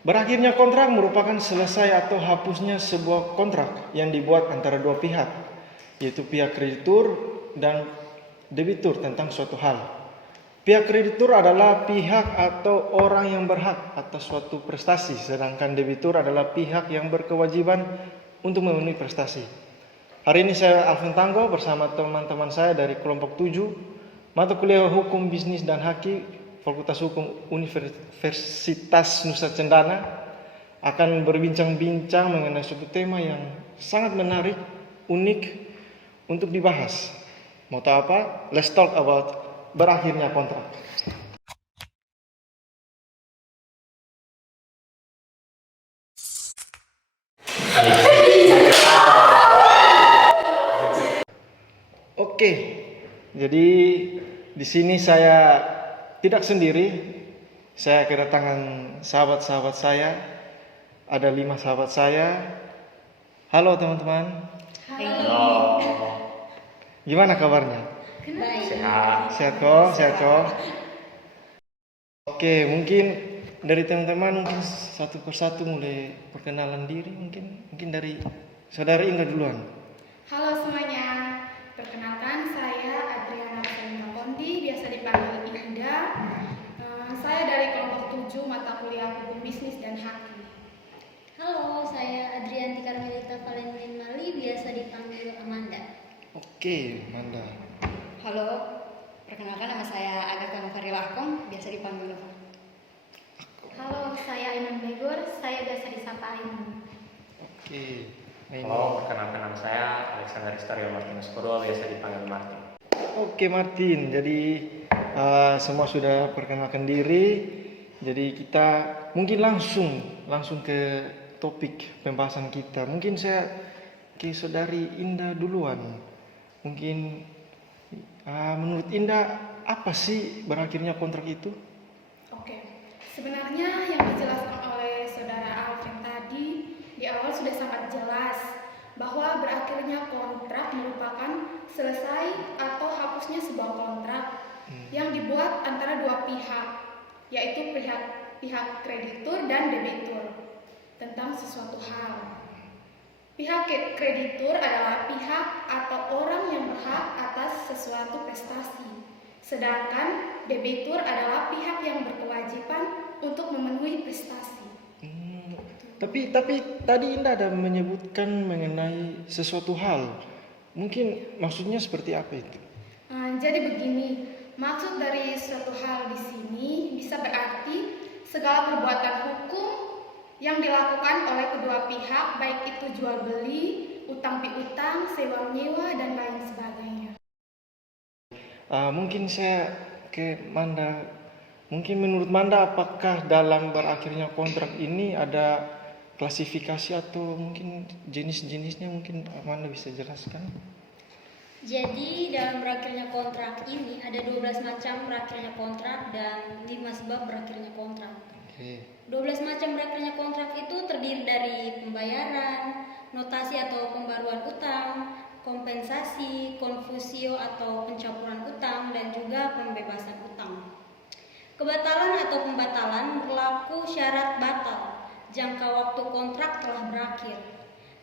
Berakhirnya kontrak merupakan selesai atau hapusnya sebuah kontrak yang dibuat antara dua pihak, yaitu pihak kreditur dan debitur tentang suatu hal. Pihak kreditur adalah pihak atau orang yang berhak atas suatu prestasi, sedangkan debitur adalah pihak yang berkewajiban untuk memenuhi prestasi. Hari ini saya Alvin Tanggo bersama teman-teman saya dari kelompok 7, mata kuliah Hukum Bisnis dan Haki Fakultas Hukum Universitas Nusa Cendana, akan berbincang-bincang mengenai suatu tema yang sangat menarik, unik untuk dibahas. Mau tahu apa? Let's talk about berakhirnya kontrak. Oke, jadi di sini saya tidak sendiri. Saya kedatangan sahabat-sahabat saya. Ada 5 sahabat saya. Halo teman-teman. Halo. Gimana kabarnya? Baik. Sehat kok? Oke, mungkin dari teman-teman mungkin satu persatu mulai perkenalan diri, mungkin dari saudari Indah duluan. Halo semuanya. Perkenalkan saya Adriana Rosalina Kondi, biasa dipanggil Indah. Saya dari kelompok 7 mata kuliah Hukum Bisnis dan Haki. Halo, saya Adrianti Carmelita Valentin Mali, biasa dipanggil Amanda. Oke, Manda. Halo, perkenalkan nama saya Agatha Novarila Akong, biasa dipanggil Nova. Halo, saya Ainun Begur, saya biasa disapa Ainun. Oke. Halo, perkenalkan nama saya Alexander Istorio Martinus Purwo, biasa dipanggil Martin. Oke Martin, jadi semua sudah perkenalkan diri. Jadi kita mungkin langsung ke topik pembahasan kita. Mungkin saya ke saudari Indah duluan. Mungkin menurut Indah apa sih berakhirnya kontrak itu? Oke. Sebenarnya yang dijelaskan oleh saudara Alvin tadi di awal sudah sangat jelas bahwa berakhirnya kontrak merupakan selesai atau hapusnya sebuah kontrak yang dibuat antara dua pihak, yaitu pihak kreditur dan debitur tentang sesuatu hal. Pihak kreditur adalah pihak atau orang yang berhak atas sesuatu prestasi, sedangkan debitur adalah pihak yang berkewajiban untuk memenuhi prestasi. Tapi tadi Indah ada menyebutkan mengenai sesuatu hal. Mungkin maksudnya seperti apa itu? Jadi begini, maksud dari suatu hal di sini bisa berarti segala perbuatan hukum yang dilakukan oleh kedua pihak, baik itu jual beli, utang piutang, sewa menyewa dan lain sebagainya. Mungkin saya ke Manda. Mungkin menurut Manda apakah dalam berakhirnya kontrak ini ada klasifikasi atau mungkin jenis-jenisnya, mungkin Manda bisa jelaskan? Jadi dalam berakhirnya kontrak ini ada 12 macam berakhirnya kontrak dan 5 sebab berakhirnya kontrak. Oke. 12 macam berakhirnya kontrak itu terdiri dari pembayaran, notasi atau pembaruan utang, kompensasi, konfusio atau pencampuran utang, dan juga pembebasan utang. Kebatalan atau pembatalan berlaku syarat batal jangka waktu kontrak telah berakhir.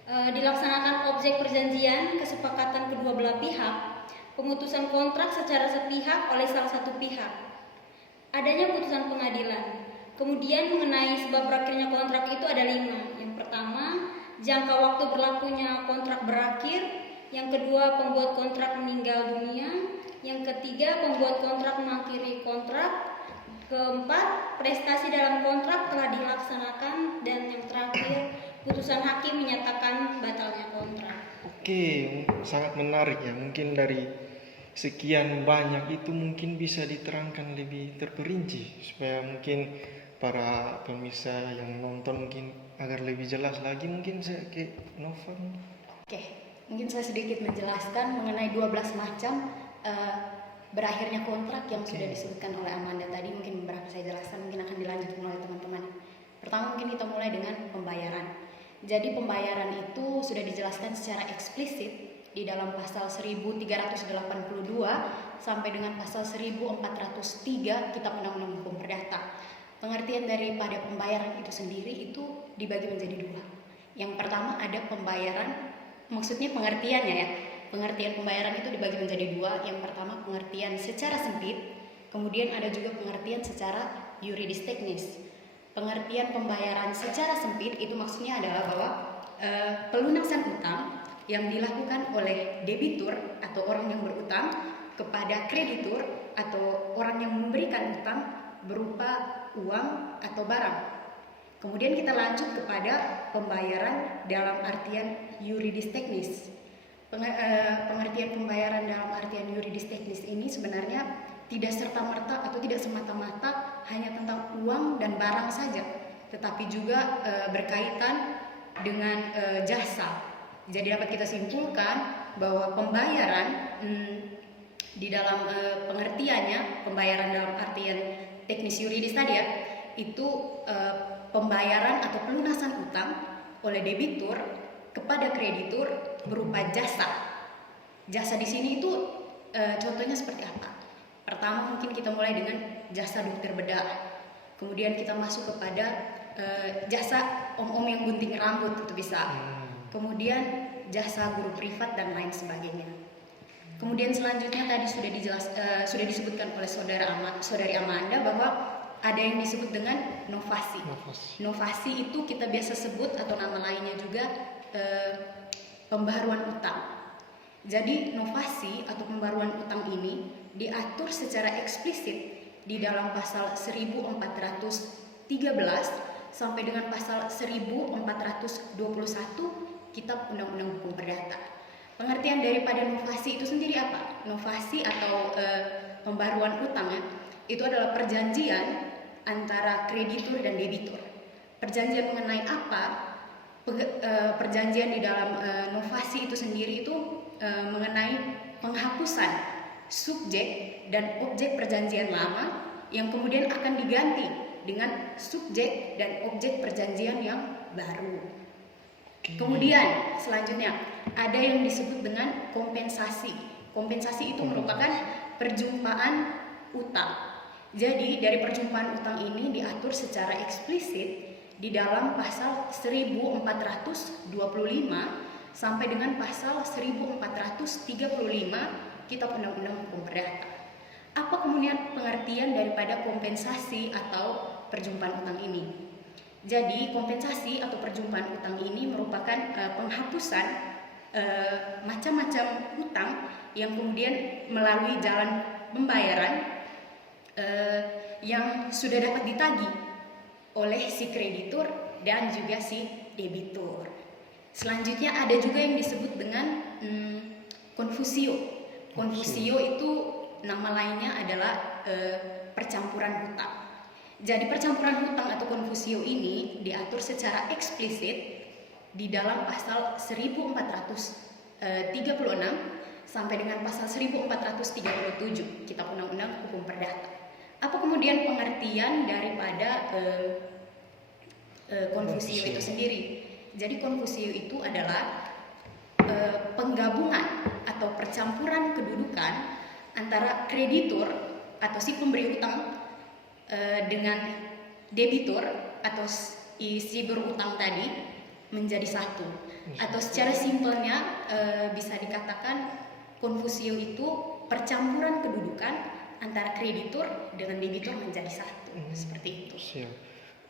Dilaksanakan objek perjanjian kesepakatan kedua belah pihak, pemutusan kontrak secara sepihak oleh salah satu pihak, adanya putusan pengadilan. Kemudian mengenai sebab berakhirnya kontrak itu ada 5. Yang pertama, jangka waktu berlakunya kontrak berakhir. Yang kedua, pembuat kontrak meninggal dunia. Yang ketiga, pembuat kontrak mengakhiri kontrak. Keempat, prestasi dalam kontrak telah dilaksanakan. Dan yang terakhir, putusan hakim menyatakan batalnya kontrak. Oke, sangat menarik ya. Mungkin dari sekian banyak itu mungkin bisa diterangkan lebih terperinci supaya mungkin para pemirsa yang nonton mungkin agar lebih jelas lagi. Mungkin saya ke Nova. Oke, mungkin saya sedikit menjelaskan mengenai 12 macam berakhirnya kontrak yang sudah disebutkan oleh Amanda tadi. Mungkin beberapa saya jelaskan, mungkin akan dilanjutkan oleh teman-teman. Pertama mungkin kita mulai dengan pembayaran. Jadi pembayaran itu sudah dijelaskan secara eksplisit di dalam pasal 1382 sampai dengan pasal 1403 Kitab Undang-Undang Hukum Perdata. Pengertian daripada pembayaran itu sendiri itu dibagi menjadi dua. Yang pertama ada pembayaran, maksudnya pengertiannya ya. Pengertian pembayaran itu dibagi menjadi dua. Yang pertama pengertian secara sempit, kemudian ada juga pengertian secara yuridis teknis. Pengertian pembayaran secara sempit itu maksudnya adalah bahwa pelunasan utang yang dilakukan oleh debitur atau orang yang berutang kepada kreditur atau orang yang memberikan utang berupa uang atau barang. Kemudian kita lanjut kepada pembayaran dalam artian yuridis teknis. Pengertian pembayaran dalam artian yuridis teknis ini sebenarnya tidak serta-merta atau tidak semata-mata hanya tentang uang dan barang saja, tetapi juga berkaitan dengan jasa. Jadi dapat kita simpulkan bahwa pembayaran di dalam pengertiannya, pembayaran dalam artian teknis yuridis tadi ya, itu pembayaran atau pelunasan utang oleh debitur kepada kreditur berupa jasa. Jasa di sini itu contohnya seperti apa? Pertama mungkin kita mulai dengan jasa dokter bedah. Kemudian kita masuk kepada jasa om-om yang gunting rambut itu bisa. Kemudian jasa guru privat dan lain sebagainya. Kemudian selanjutnya tadi sudah disebutkan oleh saudari Amanda bahwa ada yang disebut dengan novasi. Novasi itu kita biasa sebut atau nama lainnya juga pembaruan utang. Jadi novasi atau pembaruan utang ini diatur secara eksplisit di dalam pasal 1413 sampai dengan pasal 1421 Kitab Undang-Undang Hukum Perdata. Pengertian daripada novasi itu sendiri apa? Novasi atau pembaruan utang ya, itu adalah perjanjian antara kreditur dan debitur. Perjanjian mengenai apa? Perjanjian di dalam novasi itu sendiri itu mengenai penghapusan subjek dan objek perjanjian lama yang kemudian akan diganti dengan subjek dan objek perjanjian yang baru. Kemudian selanjutnya ada yang disebut dengan kompensasi. Kompensasi itu merupakan perjumpaan utang. Jadi dari perjumpaan utang ini diatur secara eksplisit di dalam pasal 1425 sampai dengan pasal 1435 Kitab Undang-Undang Hukum Perdata. Apa kemudian pengertian daripada kompensasi atau perjumpaan utang ini? Jadi kompensasi atau perjumpaan utang ini merupakan penghapusan macam-macam utang yang kemudian melalui jalan pembayaran yang sudah dapat ditagih oleh si kreditur dan juga si debitur. Selanjutnya ada juga yang disebut dengan confusio. Confusio itu nama lainnya adalah percampuran hutang. Jadi percampuran hutang atau confusio ini diatur secara eksplisit di dalam pasal 1436 sampai dengan pasal 1437 Kitab Undang-Undang Hukum Perdata. Apa kemudian pengertian daripada confusio itu sendiri? Jadi confusio itu adalah penggabungan atau percampuran kedudukan antara kreditur atau si pemberi utang dengan debitur atau si berutang tadi menjadi satu. Atau secara simpelnya bisa dikatakan confusio itu percampuran kedudukan antara kreditur dengan debitur menjadi satu. Seperti itu. Siap.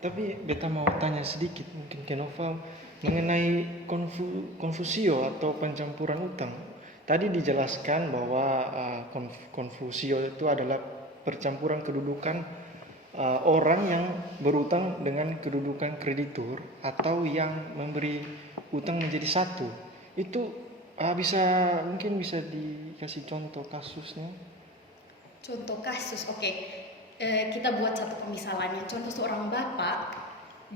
Tapi beta mau tanya sedikit mungkin ke Nova mengenai confusio atau pencampuran utang. Tadi dijelaskan bahwa confusio itu adalah percampuran kedudukan orang yang berutang dengan kedudukan kreditur atau yang memberi utang menjadi satu. Itu mungkin bisa dikasih contoh kasusnya. Contoh kasus, oke. Kita buat satu pemisalannya. Contoh seorang bapak,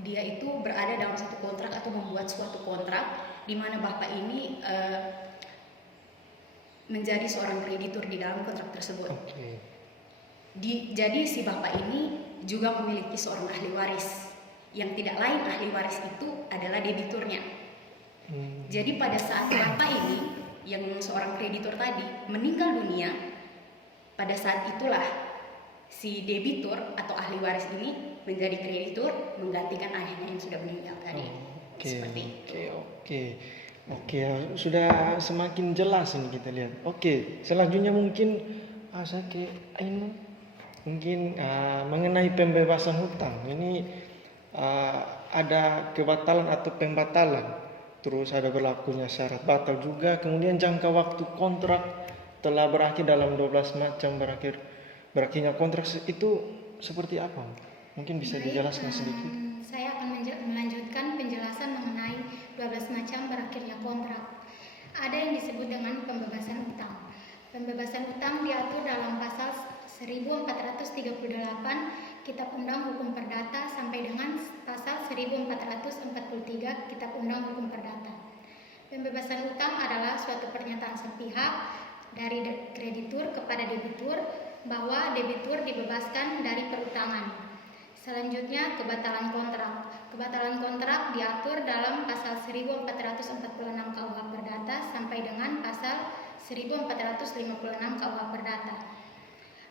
dia itu berada dalam satu kontrak atau membuat suatu kontrak di mana bapak ini menjadi seorang kreditur di dalam kontrak tersebut. Okay. Jadi si bapak ini juga memiliki seorang ahli waris, yang tidak lain ahli waris itu adalah debiturnya. Jadi pada saat bapak ini yang seorang kreditur tadi meninggal dunia, pada saat itulah si debitur atau ahli waris ini menjadi kreditur menggantikan ayahnya yang sudah meninggal tadi. Oke, Seperti itu. oke, ya, sudah semakin jelas ini kita lihat. Oke, selanjutnya mungkin saya ke ini mungkin mengenai pembebasan hutang. Ini ada kebatalan atau pembatalan, terus ada berlakunya syarat batal juga, kemudian jangka waktu kontrak telah berakhir dalam 12 macam berakhirnya kontrak itu seperti apa? Mungkin bisa dijelaskan sedikit. Saya akan melanjutkan penjelasan mengenai 12 macam berakhirnya kontrak. Ada yang disebut dengan pembebasan utang. Pembebasan utang diatur dalam pasal 1438 Kitab Undang Hukum Perdata sampai dengan pasal 1443 Kitab Undang Hukum Perdata. Pembebasan utang adalah suatu pernyataan sepihak dari kreditur kepada debitur bahwa debitur dibebaskan dari perutangan. Selanjutnya, kebatalan kontrak. Kebatalan kontrak diatur dalam pasal 1446 KUH Perdata sampai dengan pasal 1456 KUH Perdata.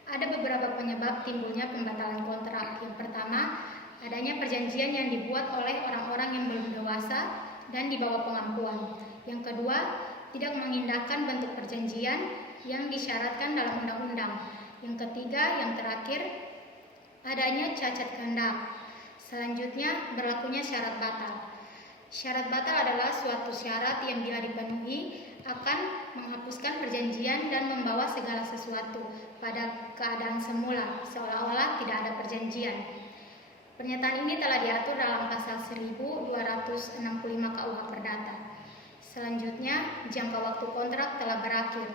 Ada beberapa penyebab timbulnya pembatalan kontrak. Yang pertama, adanya perjanjian yang dibuat oleh orang-orang yang belum dewasa dan di bawah pengampuan. Yang kedua, tidak mengindahkan bentuk perjanjian yang disyaratkan dalam undang-undang. Yang ketiga, yang terakhir, adanya cacat kehendak. Selanjutnya, berlakunya syarat batal. Syarat batal adalah suatu syarat yang bila dipenuhi akan menghapuskan perjanjian dan membawa segala sesuatu pada keadaan semula, seolah-olah tidak ada perjanjian. Pernyataan ini telah diatur dalam pasal 1265 KUH Perdata. Selanjutnya, jangka waktu kontrak telah berakhir.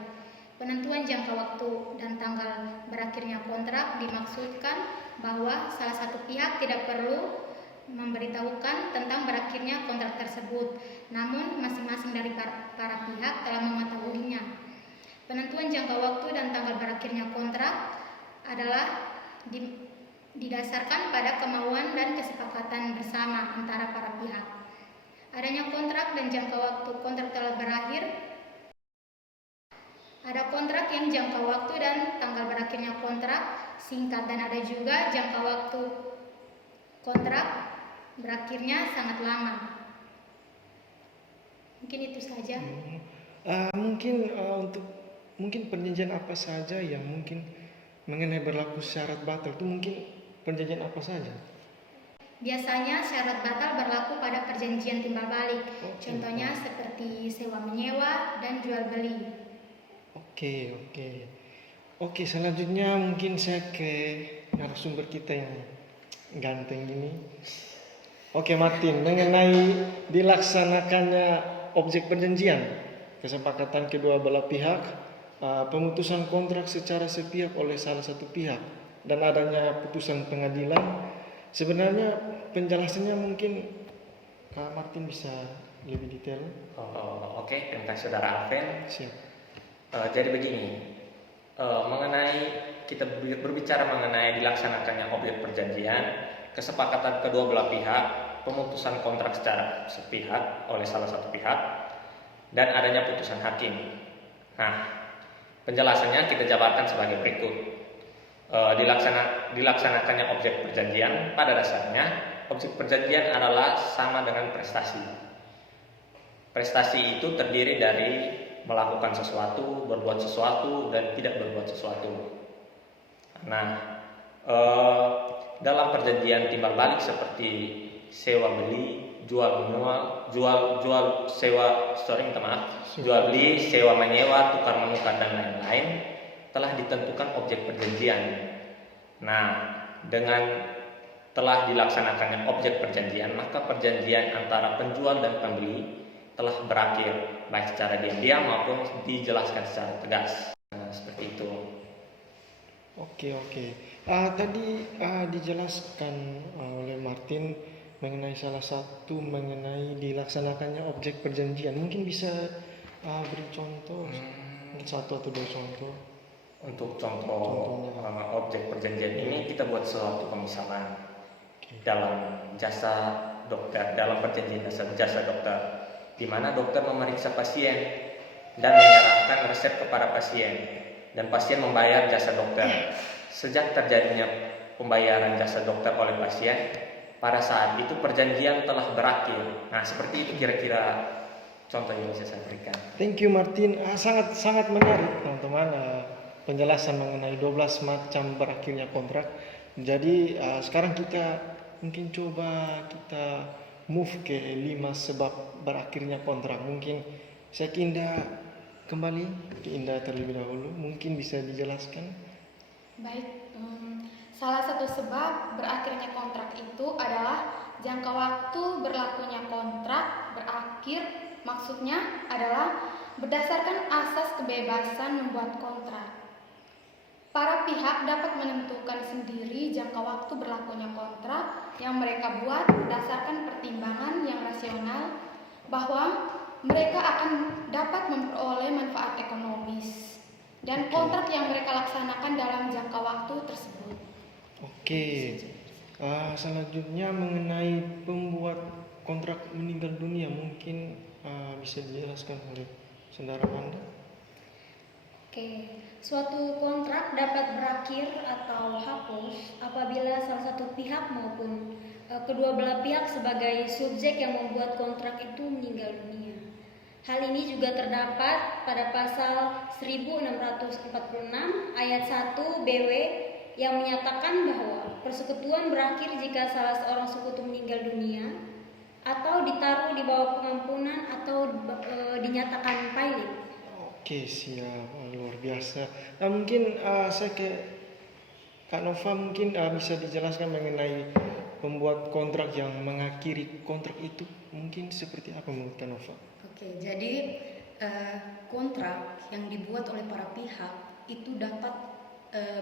Penentuan jangka waktu dan tanggal berakhirnya kontrak dimaksudkan bahwa salah satu pihak tidak perlu memberitahukan tentang berakhirnya kontrak tersebut, namun masing-masing dari para pihak telah mengetahuinya. Penentuan jangka waktu dan tanggal berakhirnya kontrak adalah didasarkan pada kemauan dan kesepakatan bersama antara para pihak. Adanya kontrak dan jangka waktu kontrak telah berakhir. Ada kontrak yang jangka waktu dan tanggal berakhirnya kontrak singkat, dan ada juga jangka waktu kontrak berakhirnya sangat lama. Mungkin itu saja. Mungkin perjanjian apa saja yang mungkin mengenai berlaku syarat batal itu mungkin perjanjian apa saja? Biasanya syarat batal berlaku pada perjanjian timbal balik. Contohnya seperti sewa menyewa dan jual beli. Oke, selanjutnya mungkin saya ke narasumber kita yang ganteng ini. Oke, Martin, mengenai dilaksanakannya objek perjanjian, kesepakatan kedua belah pihak, pemutusan kontrak secara sepihak oleh salah satu pihak, dan adanya putusan pengadilan. Sebenarnya penjelasannya mungkin Kak Martin bisa lebih detail. Oke, terima kasih Saudara Alvin. Siap. Jadi begini, mengenai kita berbicara mengenai dilaksanakannya objek perjanjian, kesepakatan kedua belah pihak, pemutusan kontrak secara sepihak oleh salah satu pihak, dan adanya putusan hakim. Nah, penjelasannya kita jabarkan sebagai berikut. Dilaksanakannya objek perjanjian, pada dasarnya objek perjanjian adalah sama dengan prestasi. Prestasi itu terdiri dari melakukan sesuatu, berbuat sesuatu, dan tidak berbuat sesuatu. Nah, dalam perjanjian timbal balik seperti sewa beli, jual beli, sewa menyewa, tukar menukar, dan lain-lain, telah ditentukan objek perjanjian. Nah, dengan telah dilaksanakannya objek perjanjian, maka perjanjian antara penjual dan pembeli telah berakhir, baik secara diam-diam maupun dijelaskan secara tegas. Nah, seperti itu. Oke. Tadi dijelaskan oleh Martin mengenai salah satu mengenai dilaksanakannya objek perjanjian. Mungkin bisa beri contoh, satu atau dua contoh. Untuk contoh objek perjanjian ini kita buat suatu pemisalan dalam jasa dokter, dalam perjanjian jasa dokter, di mana dokter memeriksa pasien dan menyerahkan resep kepada pasien, dan pasien membayar jasa dokter. Sejak terjadinya pembayaran jasa dokter oleh pasien, pada saat itu perjanjian telah berakhir. Nah, seperti itu kira-kira contoh yang bisa saya berikan. Thank you Martin. Sangat menarik teman-teman, penjelasan mengenai 12 macam berakhirnya kontrak. Jadi sekarang kita mungkin coba kita move ke 5 sebab berakhirnya kontrak. Mungkin saya ke Indah kembali, ke Indah terlebih dahulu. Mungkin bisa dijelaskan? Baik, salah satu sebab berakhirnya kontrak itu adalah jangka waktu berlakunya kontrak berakhir. Maksudnya adalah berdasarkan asas kebebasan membuat kontrak. Para pihak dapat menentukan sendiri jangka waktu berlakunya kontrak yang mereka buat berdasarkan pertimbangan yang rasional bahwa mereka akan dapat memperoleh manfaat ekonomis dan kontrak yang mereka laksanakan dalam jangka waktu tersebut. Oke. Selanjutnya mengenai pembuat kontrak meninggal dunia, mungkin bisa dijelaskan oleh saudara Anda? Oke, suatu kontrak dapat berakhir atau hapus apabila salah satu pihak maupun kedua belah pihak sebagai subjek yang membuat kontrak itu meninggal dunia. Hal ini juga terdapat pada pasal 1646 ayat 1 BW yang menyatakan bahwa persekutuan berakhir jika salah seorang sekutu meninggal dunia atau ditaruh di bawah pengampunan atau dinyatakan pailit. Oke, siap. Luar biasa. Nah, mungkin saya ke Kak Nova, mungkin bisa dijelaskan mengenai pembuat kontrak yang mengakhiri kontrak itu. Mungkin seperti apa menurut Kak Nova? Oke, jadi kontrak yang dibuat oleh para pihak itu dapat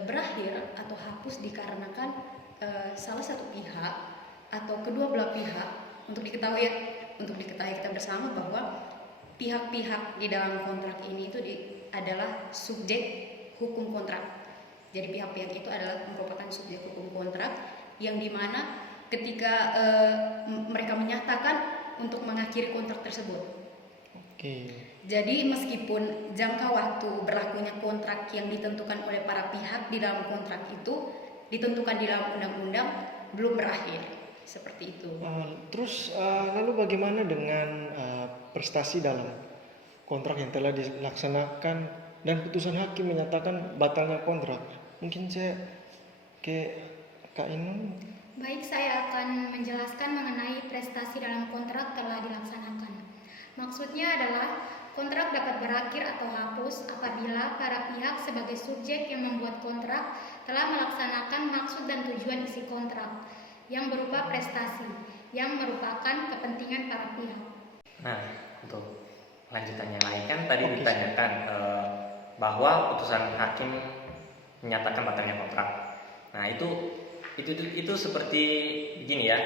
berakhir atau hapus dikarenakan salah satu pihak atau kedua belah pihak. Untuk diketahui kita bersama bahwa pihak-pihak di dalam kontrak ini itu adalah subjek hukum kontrak. Jadi pihak-pihak itu adalah merupakan subjek hukum kontrak yang dimana ketika mereka menyatakan untuk mengakhiri kontrak tersebut. Oke. Jadi meskipun jangka waktu berlakunya kontrak yang ditentukan oleh para pihak di dalam kontrak itu ditentukan di dalam undang-undang belum berakhir. Seperti itu. Terus lalu bagaimana dengan prestasi dalam kontrak yang telah dilaksanakan dan putusan hakim menyatakan batalnya kontrak? Mungkin saya ke Kak Inun. Baik, saya akan menjelaskan mengenai prestasi dalam kontrak telah dilaksanakan. Maksudnya adalah kontrak dapat berakhir atau hapus apabila para pihak sebagai subjek yang membuat kontrak telah melaksanakan maksud dan tujuan isi kontrak yang berupa prestasi yang merupakan kepentingan para pihak. Nah, untuk lanjutan yang lain kan tadi ditanyakan bahwa putusan hakim menyatakan batalnya kontrak. Nah, itu seperti begini ya.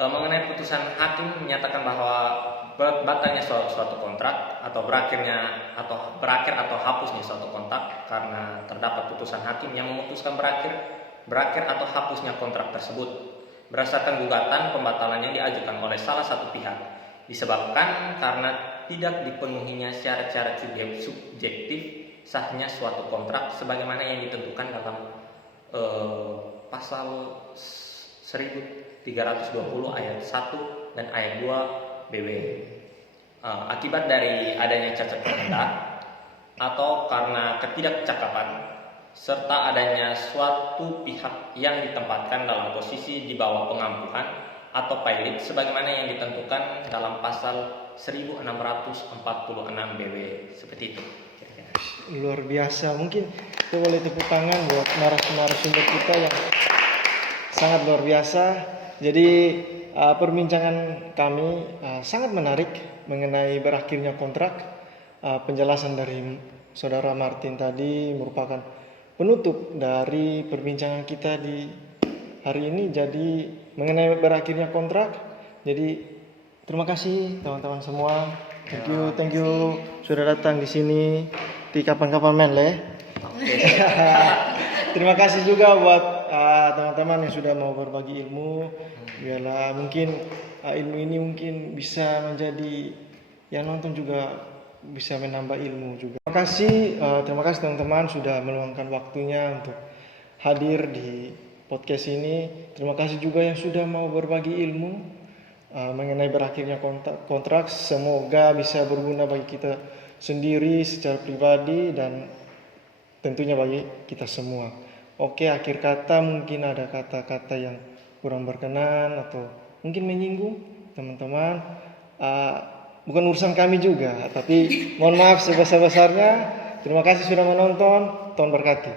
Mengenai putusan hakim menyatakan bahwa batalnya suatu kontrak atau berakhir atau hapusnya suatu kontrak karena terdapat putusan hakim yang memutuskan berakhir atau hapusnya kontrak tersebut berdasarkan gugatan pembatalan yang diajukan oleh salah satu pihak disebabkan karena tidak dipenuhinya syarat-syarat subjektif sahnya suatu kontrak sebagaimana yang ditentukan dalam pasal 1320 ayat 1 dan ayat 2 BW. Akibat dari adanya cacat pengendak atau karena ketidakcakapan serta adanya suatu pihak yang ditempatkan dalam posisi di bawah pengampuhan atau pailit sebagaimana yang ditentukan dalam pasal 1646 BW. Seperti itu. Luar biasa. Mungkin kita boleh tepuk tangan buat narasumber kita yang sangat luar biasa. Jadi perbincangan kami sangat menarik mengenai berakhirnya kontrak. Penjelasan dari Saudara Martin tadi merupakan penutup dari perbincangan kita di hari ini. Jadi mengenai berakhirnya kontrak. Jadi terima kasih teman-teman semua. Thank you sudah datang di sini di kapan-kapan men le. Terima kasih juga buat teman-teman yang sudah mau berbagi ilmu. Biarlah mungkin ilmu ini mungkin bisa menjadi yang nonton juga bisa menambah ilmu juga. Terima kasih teman-teman sudah meluangkan waktunya untuk hadir di podcast ini. Terima kasih juga yang sudah mau berbagi ilmu mengenai berakhirnya kontrak. Semoga bisa berguna bagi kita sendiri secara pribadi dan tentunya bagi kita semua. Oke, akhir kata mungkin ada kata-kata yang kurang berkenan atau mungkin menyinggung teman-teman. Bukan urusan kami juga, tapi mohon maaf sebesar-besarnya. Terima kasih sudah menonton. Tuhan berkati.